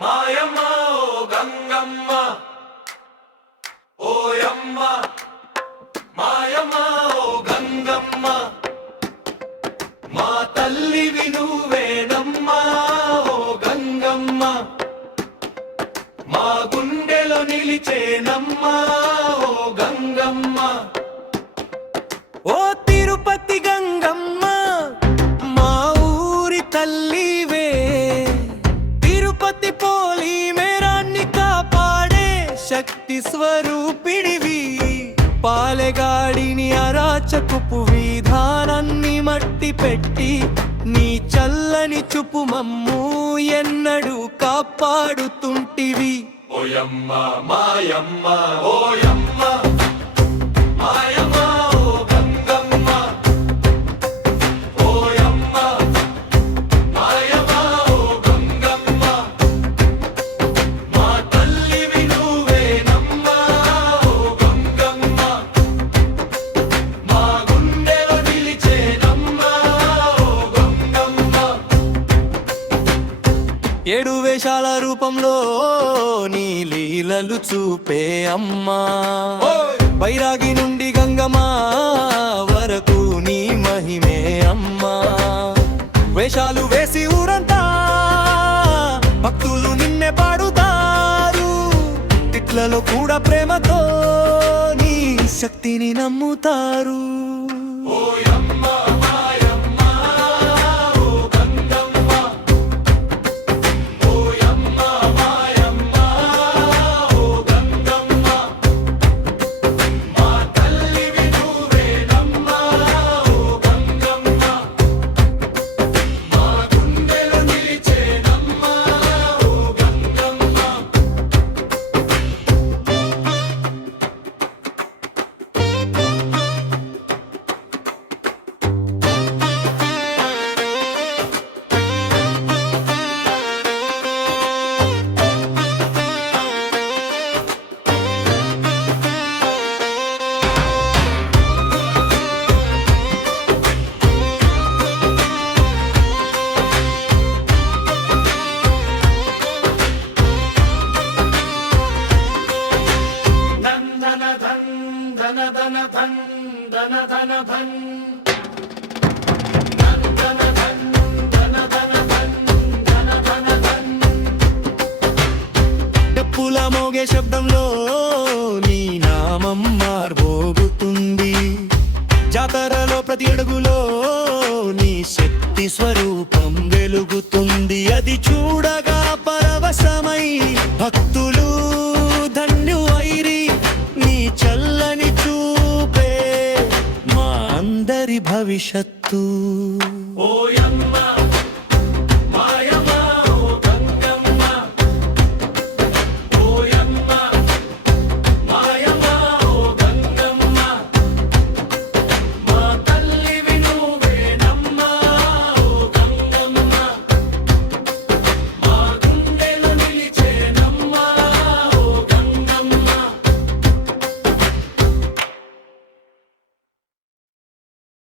మాయమ్మ ఓ గంగమ్మ ఓయమ్మ మాయమ్మ ఓ గంగమ్మ మా తల్లివి నువ్వేనమ్మా ఓ గంగమ్మ మా గుండెలో నిలిచేనమ్మా ఓ గంగమ్మ ఓ తిరుపతి గంగమ్మ మా ఊరి తల్లివే తిరుపతి పోలి మేరాన్ని కాపాడే శక్తి స్వరూపిడివి పాలెగాడిని అరాచకుపు విధానాన్ని మట్టి పెట్టి నీ చల్లని చూపు మమ్ము ఎన్నడూ కాపాడుతుంటివి ఓయమ్మ మాయమ్మ ఓయమ్మ మాయమ్మ ఓ గంగమ్మ ఓయమ్మ మాయమ్మ ఓ గంగమ్మ మా తల్లివి నువ్వేనమ్మా ఓ గంగమ్మ మా గుండెలో నిలిచేనమ్మా ఓ గంగమ్మ ఏడు వేషాల రూపంలో నీ లీలలు చూపే అమ్మా బైరాగి నుండి గంగమ్మ వరకు నీ మహిమే అమ్మా వేషాలు వేసి ఊరంతా భక్తులు నిన్నే పాడుతారు తిట్లలో కూడా ప్రేమతో నీ శక్తిని నమ్ముతారు ఓయమ్మ మాయమ్మ ఓ గంగమ్మ ఓయమ్మ మాయమ్మ ఓ గంగమ్మ మా తల్లివి నువ్వేనమ్మా ఓ గంగమ్మ మా గుండెలో నిలిచేనమ్మా ఓ గంగమ్మ ధన ధన ధన్ ధన ధన ధన్ ధన ధన ధన్ ధన ధన ధన్ ధన ధన ధన్ డప్పుల మోగే శబ్దంలో నీ నామం మార్మోగుతుంది జాతరలో ప్రతి అడుగులో నీ శక్తి స్వరూపం వెలుగుతుంది అది చూడగా పరవశమై భక్తులు ధన్యువైరి నీ చల్లని చూపే మా అందరి భవిష్యత్తు ఓయమ్మ